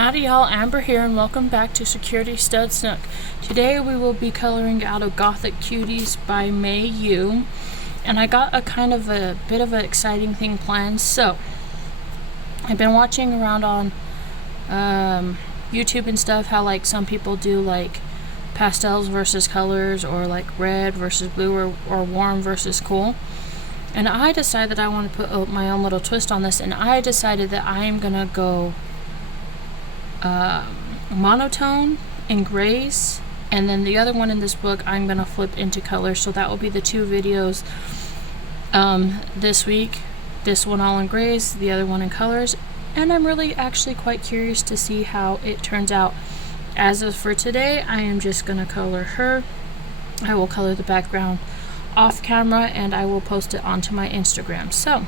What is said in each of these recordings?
Howdy y'all, Amber here and welcome back to Security Stud Snook. Today we will be coloring out of Gothic Cuties by Meiyu, and I got a kind of a bit of an exciting thing planned. So I've been watching around on YouTube and stuff how like some people do like pastels versus colors, or like red versus blue, or warm versus cool. And I decided that I want to put my own little twist on this, and I decided that I am gonna go monotone in grays, and then the other one in this book I'm gonna flip into color. So that will be the two videos this week, this one all in grays, the other one in colors, and I'm really actually quite curious to see how it turns out. As of for today, I am just gonna color her. I will color the background off camera and I will post it onto my Instagram. So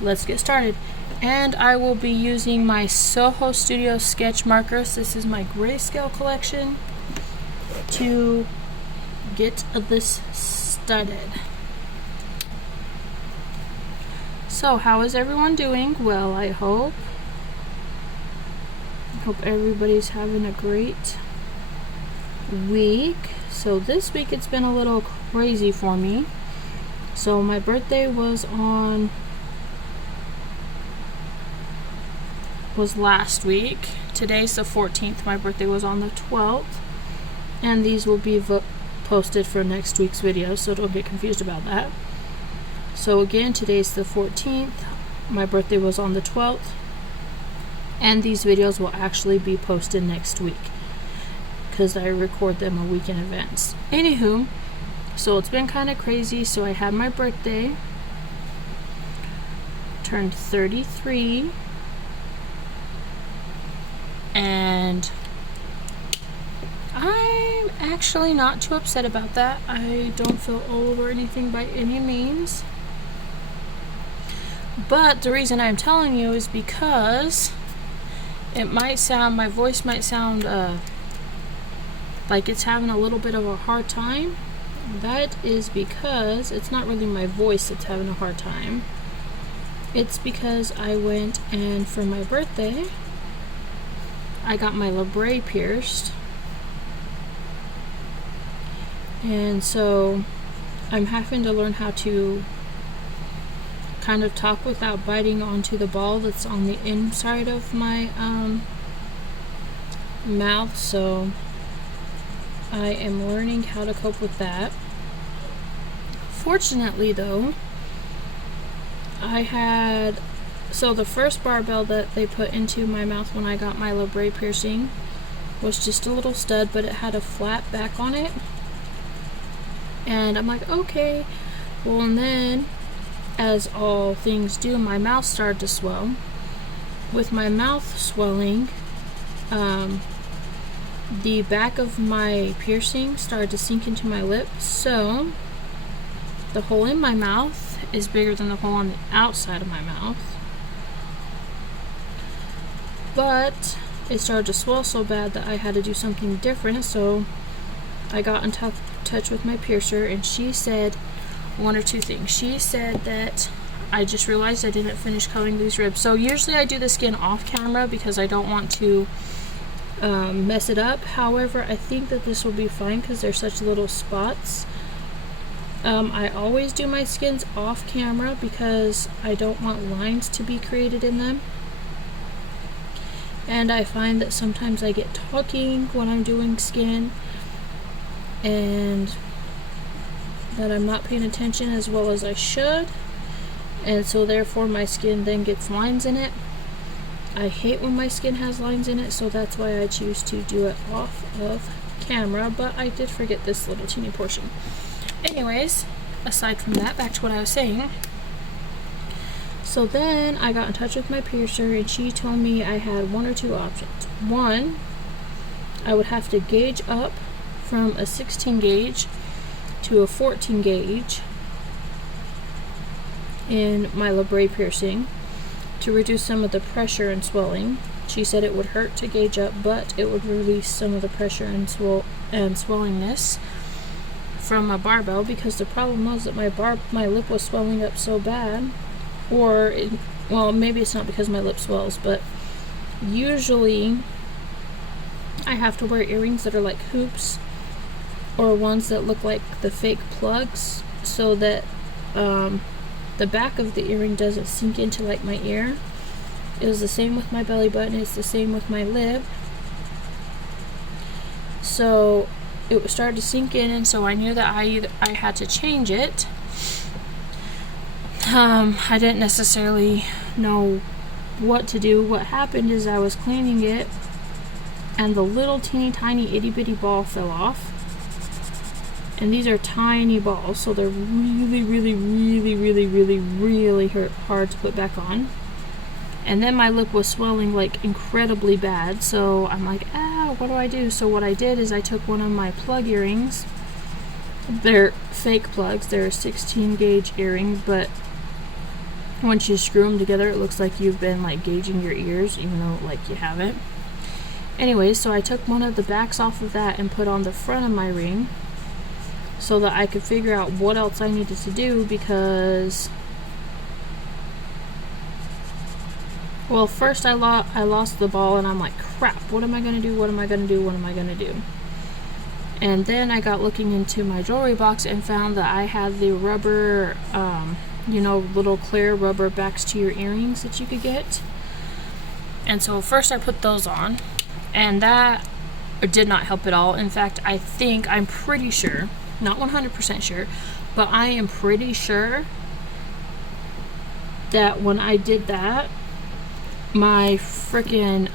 let's get started. And I will be using my Soho Studio sketch markers. This is my grayscale collection to get this started. So how is everyone doing? Well, I hope everybody's having a great week. So this week it's been a little crazy for me. So my birthday was last week. Today's the 14th. My birthday was on the 12th, and these will be posted for next week's video, so don't get confused about that. So again, today's the 14th. My birthday was on the 12th, and these videos will actually be posted next week because I record them a week in advance. Anywho, so it's been kind of crazy. So I had my birthday, turned 33, and I'm actually not too upset about that. I don't feel old or anything by any means. But the reason I'm telling you is because my voice might sound like it's having a little bit of a hard time. That is because it's not really my voice that's having a hard time. It's because I went and for my birthday I got my labrae pierced, and so I'm having to learn how to kind of talk without biting onto the ball that's on the inside of my mouth. So I am learning how to cope with that. Fortunately though, so the first barbell that they put into my mouth when I got my labrae piercing was just a little stud, but it had a flat back on it. And I'm like, okay. Well, and then, as all things do, my mouth started to swell. With my mouth swelling, the back of my piercing started to sink into my lip. So the hole in my mouth is bigger than the hole on the outside of my mouth. But it started to swell so bad that I had to do something different. So I got in touch with my piercer, and she said one or two things. She said that I just realized I didn't finish coloring these ribs. So usually I do the skin off camera because I don't want to mess it up. However, I think that this will be fine because they're such little spots. I always do my skins off camera because I don't want lines to be created in them. And I find that sometimes I get talking when I'm doing skin, and that I'm not paying attention as well as I should, and so therefore my skin then gets lines in it. I hate when my skin has lines in it, so that's why I choose to do it off of camera. But I did forget this little teeny portion. Anyways, aside from that, back to what I was saying. So then I got in touch with my piercer, and she told me I had one or two options. One, I would have to gauge up from a 16 gauge to a 14 gauge in my labrae piercing to reduce some of the pressure and swelling. She said it would hurt to gauge up, but it would release some of the pressure and swellingness from a barbell, because the problem was that my lip was swelling up so bad, well, maybe it's not because my lip swells, but usually I have to wear earrings that are like hoops or ones that look like the fake plugs, so that the back of the earring doesn't sink into like my ear. It was the same with my belly button, it's the same with my lip. So it started to sink in, and so I knew that I had to change it. I didn't necessarily know what to do. What happened is I was cleaning it, and the little teeny tiny itty bitty ball fell off. And these are tiny balls, so they're really, really, really, really, really, really hard to put back on. And then my lip was swelling like incredibly bad, so I'm like, what do I do? So what I did is I took one of my plug earrings. They're fake plugs, they're a 16 gauge earring, but once you screw them together, it looks like you've been like gauging your ears, even though like you haven't. Anyway, so I took one of the backs off of that and put on the front of my ring, so that I could figure out what else I needed to do, because, well, first I lost the ball, and I'm like, crap, what am I going to do, what am I going to do, what am I going to do? And then I got looking into my jewelry box and found that I had the rubber, little clear rubber backs to your earrings that you could get. And so first I put those on, and that did not help at all. In fact, I'm pretty sure, not 100% sure, but I am pretty sure that when I did that, my freaking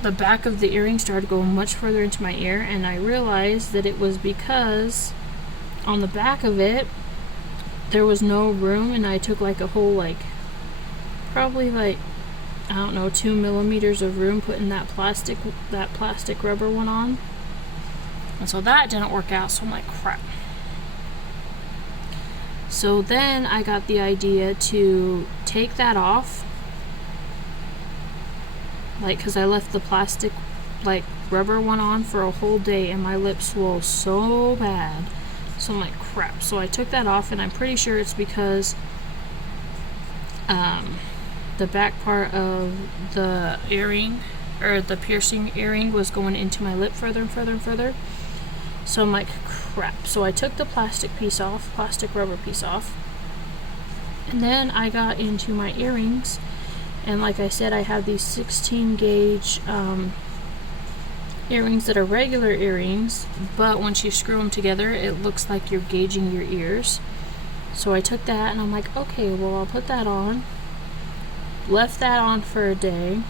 the back of the earring started going much further into my ear, and I realized that it was because on the back of it there was no room, and I took like a whole probably 2 millimeters of room putting that plastic rubber one on. And so that didn't work out, so I'm like, crap. So then I got the idea to take that off, because I left the plastic rubber one on for a whole day, and my lips swelled so bad. So I'm like, crap. So I took that off, and I'm pretty sure it's because the back part of the earring, or the piercing earring, was going into my lip further and further and further. So I'm like, crap. So I took the plastic rubber piece off, and then I got into my earrings, and like I said, I have these 16 gauge earrings that are regular earrings, but once you screw them together, it looks like you're gauging your ears. So I took that, and I'm like, okay, well, I'll put that on. Left that on for a day.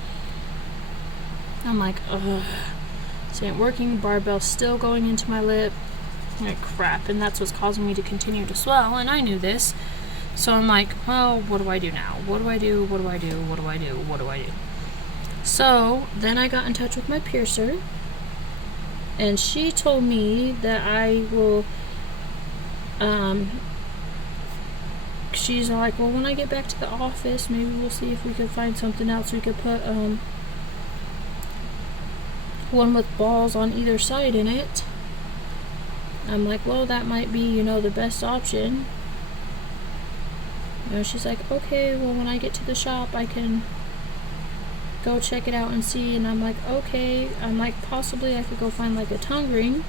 I'm like, ugh, this ain't working. Barbell's still going into my lip. I'm like, crap, and that's what's causing me to continue to swell, and I knew this. So I'm like, well, what do I do now? What do I do? What do I do? What do I do? What do I do? So then I got in touch with my piercer, and she told me that I will, she's like, well, when I get back to the office, maybe we'll see if we can find something else. We could put one with balls on either side in it. I'm like, well, that might be, the best option. She's like, okay, well, when I get to the shop, I can go check it out and see. And I'm like, okay. I'm like, possibly I could go find a tongue ring,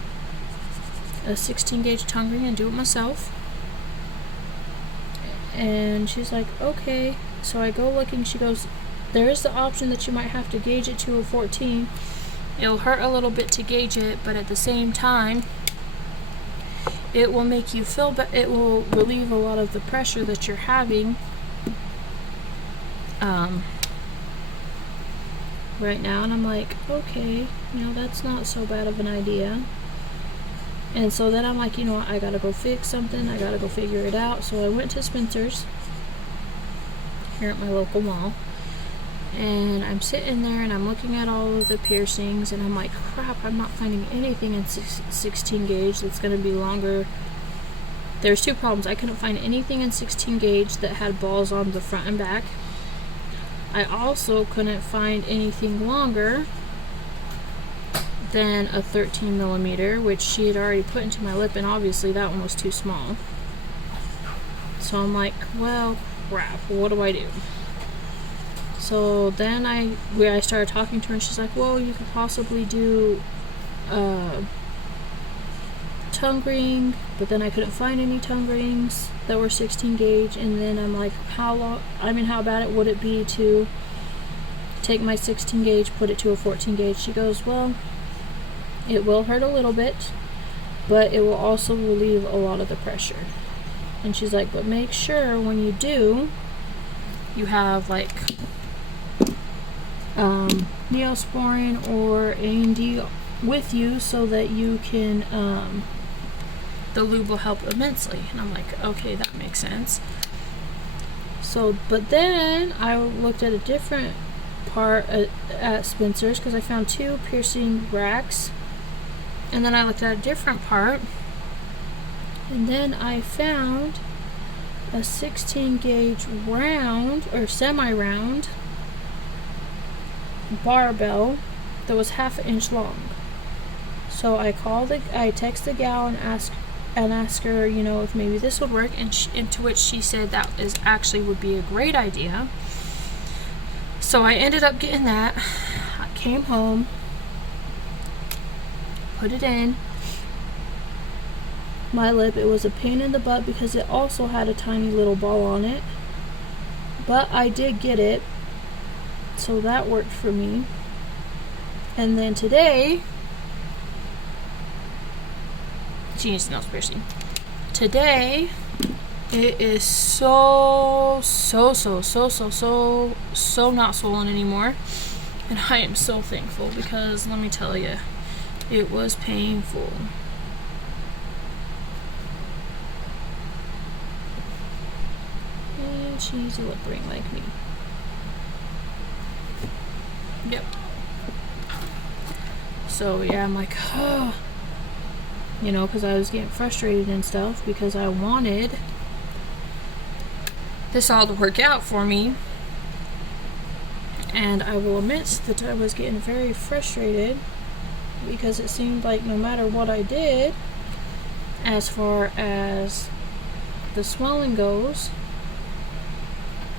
a 16 gauge tongue ring, and do it myself. And she's like, okay. So I go looking. She goes, there is the option that you might have to gauge it to a 14. It'll hurt a little bit to gauge it, but at the same time, it will make you feel better. It will relieve a lot of the pressure that you're having right now. And I'm like, okay, that's not so bad of an idea. And so then I'm like, I gotta go fix something. I gotta go figure it out. So I went to Spencer's here at my local mall, and I'm sitting there and I'm looking at all of the piercings, and I'm like, crap, I'm not finding anything in 16 gauge that's going to be longer. There's two problems. I couldn't find anything in 16 gauge that had balls on the front and back. I also couldn't find anything longer than a 13 millimeter, which she had already put into my lip, and obviously that one was too small. So I'm like, well, crap, what do I do? So then I started talking to her, and she's like, well, you could possibly do tongue ring, but then I couldn't find any tongue rings that were 16 gauge. And then I'm like, how bad it would it be to take my 16 gauge, put it to a 14 gauge? She goes, well, it will hurt a little bit, but it will also relieve a lot of the pressure. And she's like, but make sure when you do, you have like Neosporin or A&D with you, so that you can the lube will help immensely. And I'm like, okay, that makes sense. So, but then I looked at a different part at Spencer's, because I found 2 piercing racks, and then I looked at a different part, and then I found a 16 gauge round or semi-round barbell that was half an inch long. So I text the gal and ask her, you know, if maybe this would work, and to which she said that would be a great idea. So I ended up getting that. I came home, put it in my lip. It was a pain in the butt because it also had a tiny little ball on it, but I did get it, so that worked for me. And then today, she needs nose piercing. Today, it is so not swollen anymore. And I am so thankful, because let me tell you, it was painful. And she's a lip ring like me. Yep. So yeah, I'm like, oh. You know, because I was getting frustrated and stuff, because I wanted this all to work out for me. And I will admit that I was getting very frustrated, because it seemed like no matter what I did, as far as the swelling goes,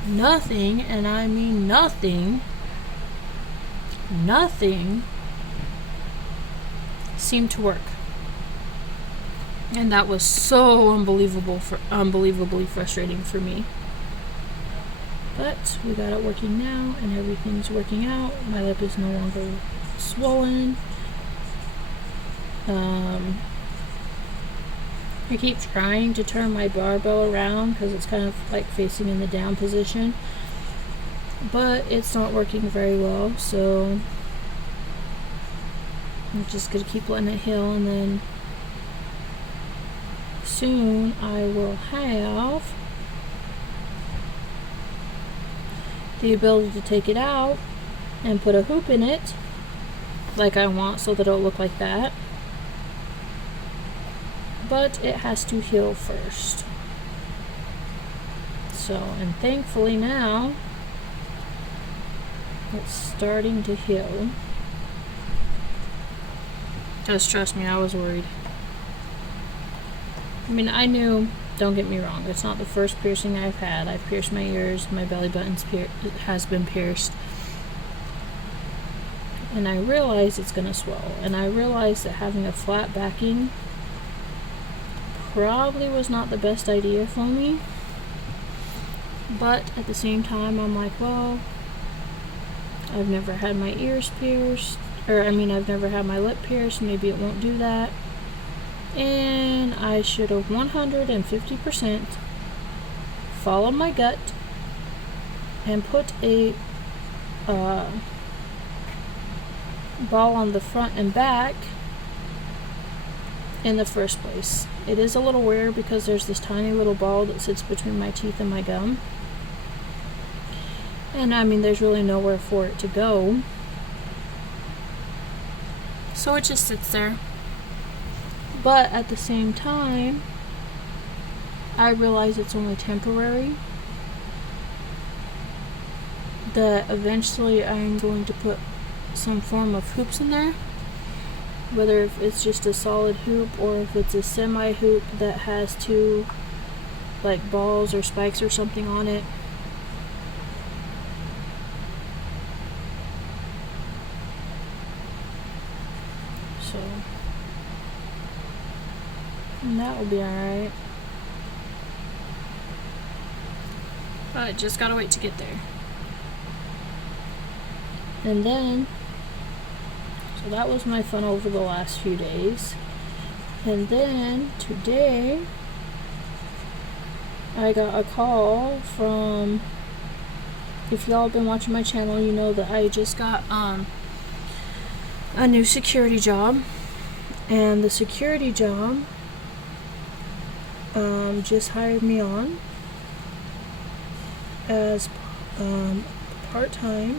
nothing, and I mean nothing seemed to work. And that was so unbelievably frustrating for me. But we got it working now, and everything's working out. My lip is no longer swollen. I keep trying to turn my barbell around, because it's kind of like facing in the down position, but it's not working very well, so I'm just going to keep letting it heal, and then soon I will have the ability to take it out and put a hoop in it like I want, so that it'll look like that. But it has to heal first. So, and thankfully now it's starting to heal. Just trust me, I was worried. I mean, I knew, don't get me wrong, it's not the first piercing I've had. I've pierced my ears, my belly button's has been pierced. And I realize it's going to swell. And I realize that having a flat backing probably was not the best idea for me. But at the same time, I'm like, well, I've never had my ears pierced. I've never had my lip pierced. Maybe it won't do that. And I should have 150% followed my gut and put a ball on the front and back in the first place. It is a little weird because there's this tiny little ball that sits between my teeth and my gum. And I mean, there's really nowhere for it to go. So it just sits there. But at the same time, I realize it's only temporary. That eventually I'm going to put some form of hoops in there. Whether if it's just a solid hoop or if it's a semi hoop that has two like balls or spikes or something on it. So, and that will be alright. But just gotta wait to get there. And then, so that was my fun over the last few days. And then today, I got a call from, if y'all have been watching my channel, you know that I just got a new security job. And the security job just hired me on as part-time,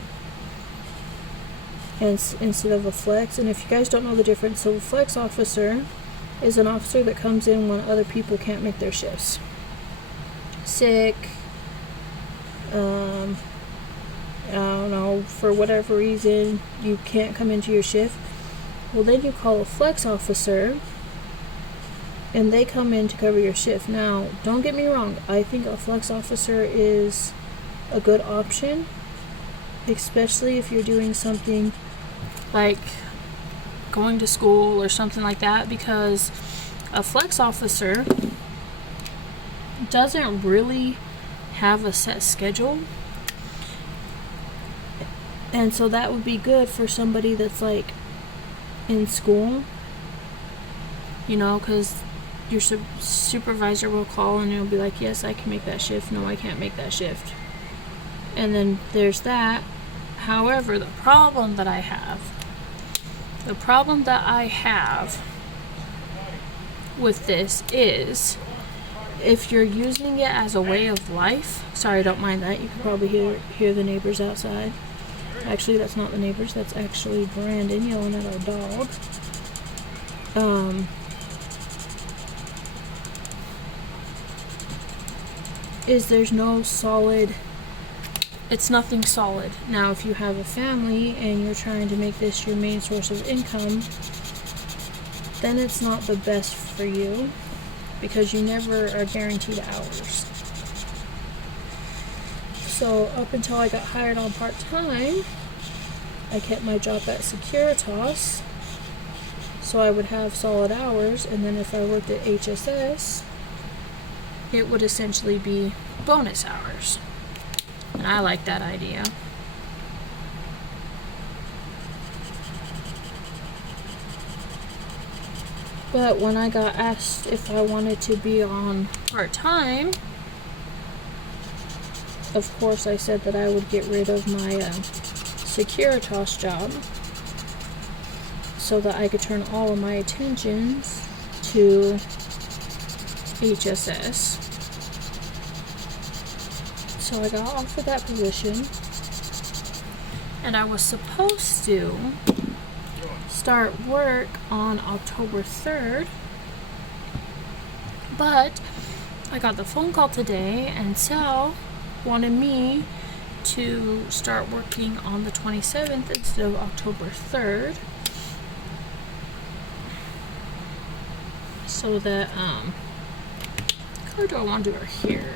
and instead of a flex. And if you guys don't know the difference, so a flex officer is an officer that comes in when other people can't make their shifts. Sick, I don't know, for whatever reason you can't come into your shift. Well, then you call a flex officer and they come in to cover your shift. Now, don't get me wrong, I think a flex officer is a good option, especially if you're doing something like going to school or something like that, because a flex officer doesn't really have a set schedule. And so that would be good for somebody that's like in school, you know, because your supervisor will call and it'll be like, yes, I can make that shift, no, I can't make that shift. And then there's that. However, the problem that I have with this is, if you're using it as a way of life, sorry, don't mind that, you can probably hear the neighbors outside. Actually, that's not the neighbors, that's actually Brandon yelling at our dog. Is there's no solid, it's nothing solid. Now, if you have a family and you're trying to make this your main source of income, then it's not the best for you, because you never are guaranteed hours. So up until I got hired on part-time, I kept my job at Securitas, so I would have solid hours, and then if I worked at HSS, it would essentially be bonus hours. And I like that idea. But when I got asked if I wanted to be on part-time, of course I said that I would get rid of my Securitas job so that I could turn all of my attentions to HSS. So I got offered that position, and I was supposed to start work on October 3rd, but I got the phone call today, and Sal wanted me to start working on the 27th instead of October 3rd, so that what color do I want to do her hair?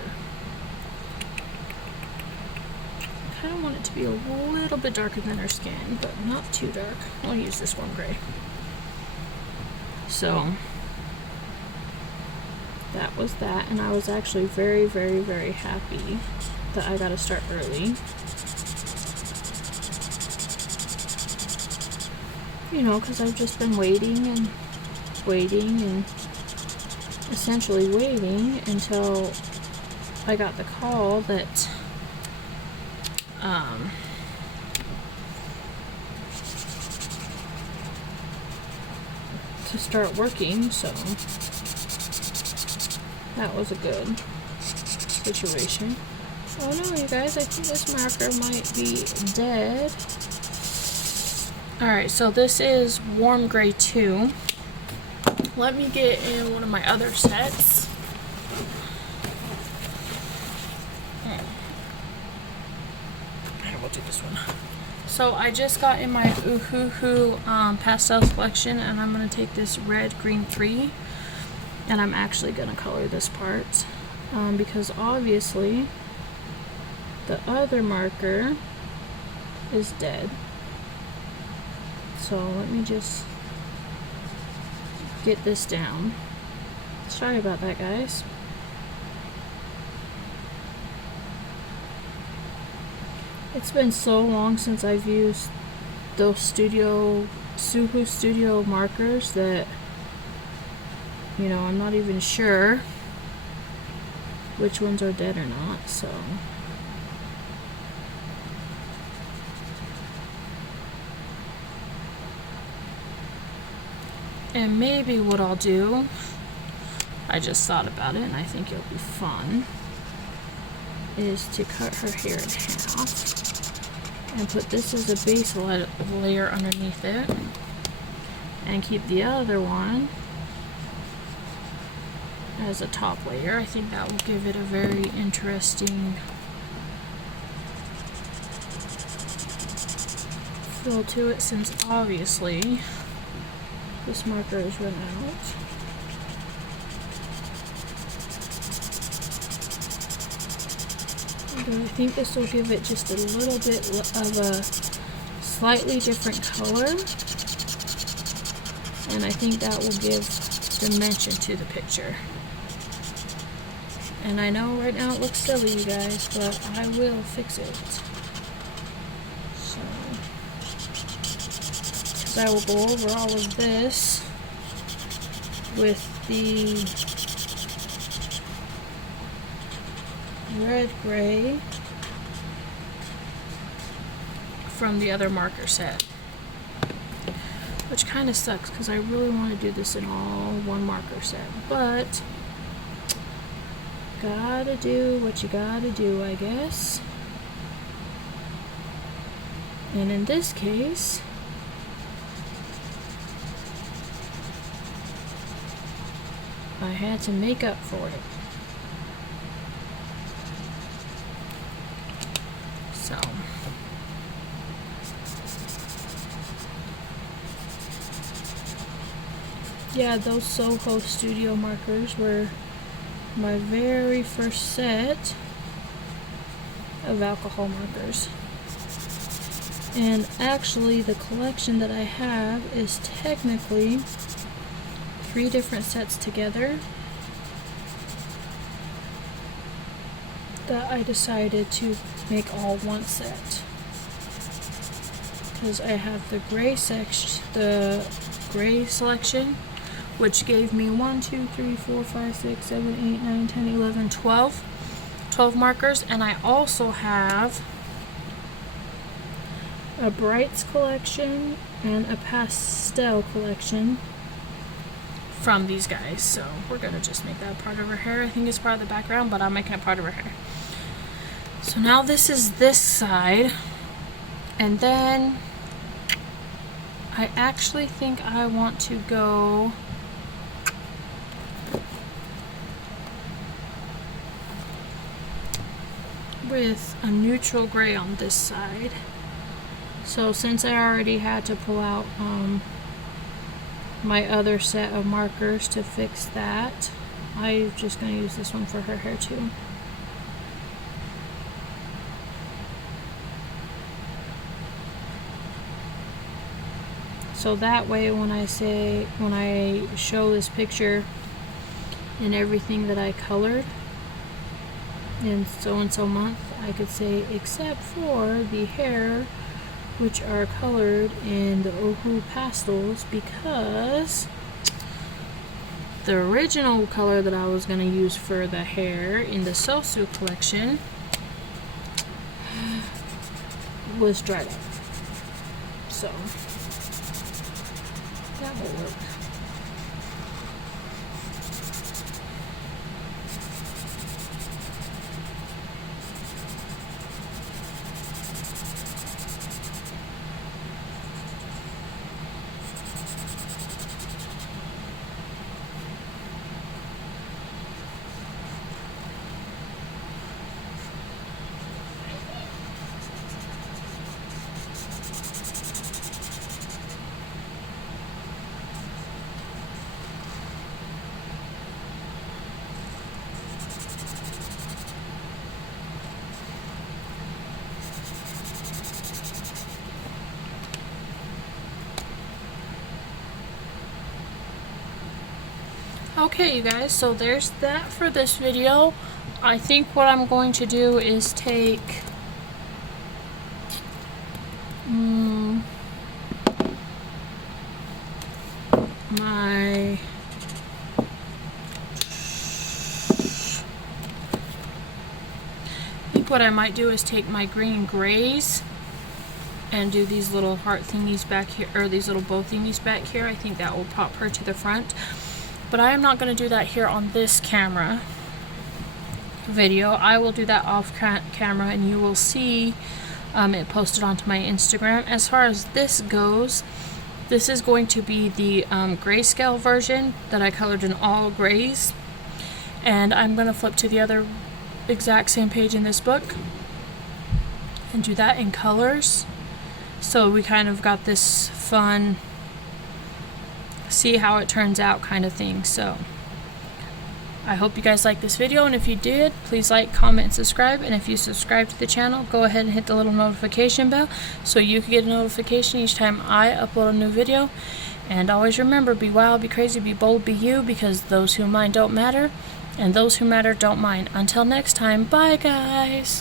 I kind of want it to be a little bit darker than her skin, but not too dark. I'll use this one gray. So that was that, and I was actually very, very, very happy that I got to start early. You know, because I've just been waiting and essentially waiting until I got the call that to start working, so that was a good situation. Oh no, you guys, I think this marker might be dead. Alright, so this is warm gray 2. Let me get in one of my other sets. Alright, we'll do this one. So I just got in my Oohoo pastel selection, and I'm going to take this red green 3, and I'm actually going to color this part. because obviously the other marker is dead. So let me just get this down. Sorry about that, guys. It's been so long since I've used those Suhu Studio markers that, you know, I'm not even sure which ones are dead or not, so. And maybe what I'll do, I just thought about it and I think it'll be fun, is to cut her hair in half and put this as a base layer underneath it and keep the other one as a top layer. I think that will give it a very interesting feel to it, since obviously this marker is run out. But I think this will give it just a little bit of a slightly different color, and I think that will give dimension to the picture. And I know right now it looks silly, you guys, but I will fix it. So, because I will go over all of this with the red gray from the other marker set, which kind of sucks because I really want to do this in all one marker set, but gotta do what you gotta do, I guess. And in this case, I had to make up for it. So, yeah, those Soho Studio markers were my very first set of alcohol markers. And actually the collection that I have is technically 3 different sets together that I decided to make all one set, because I have the gray selection, which gave me 1, 2, 3, 4, 5, 6, 7, 8, 9, 10, 11, 12 markers, and I also have a brights collection and a pastel collection from these guys. So we're gonna just make that part of her hair. I think it's part of the background, but I'm making it part of her hair. So now this is this side, and then I actually think I want to go with a neutral gray on this side. So since I already had to pull out my other set of markers to fix that, I'm just going to use this one for her hair too. So that way when I show this picture and everything that I colored in so and so month, I could say except for the hair, which are colored in the Ohu pastels, because the original color that I was going to use for the hair in the Sosu collection was dried up. So that will work. Okay, you guys, so there's that for this video. I think what I'm going to do is take I think what I might do is take my green grays and do these little heart thingies back here, or these little bow thingies back here. I think that will pop her to the front. But I am not going to do that here on this camera video. I will do that off camera, and you will see it posted onto my Instagram. As far as this goes, this is going to be the grayscale version that I colored in all grays. And I'm going to flip to the other exact same page in this book and do that in colors. So we kind of got this fun, see how it turns out kind of thing. So I hope you guys liked this video, and if you did, please like, comment, and subscribe. And if you subscribe to the channel, go ahead and hit the little notification bell so you can get a notification each time I upload a new video. And always remember, be wild, be crazy, be bold, be you, because those who mind don't matter, and those who matter don't mind. Until next time, bye guys!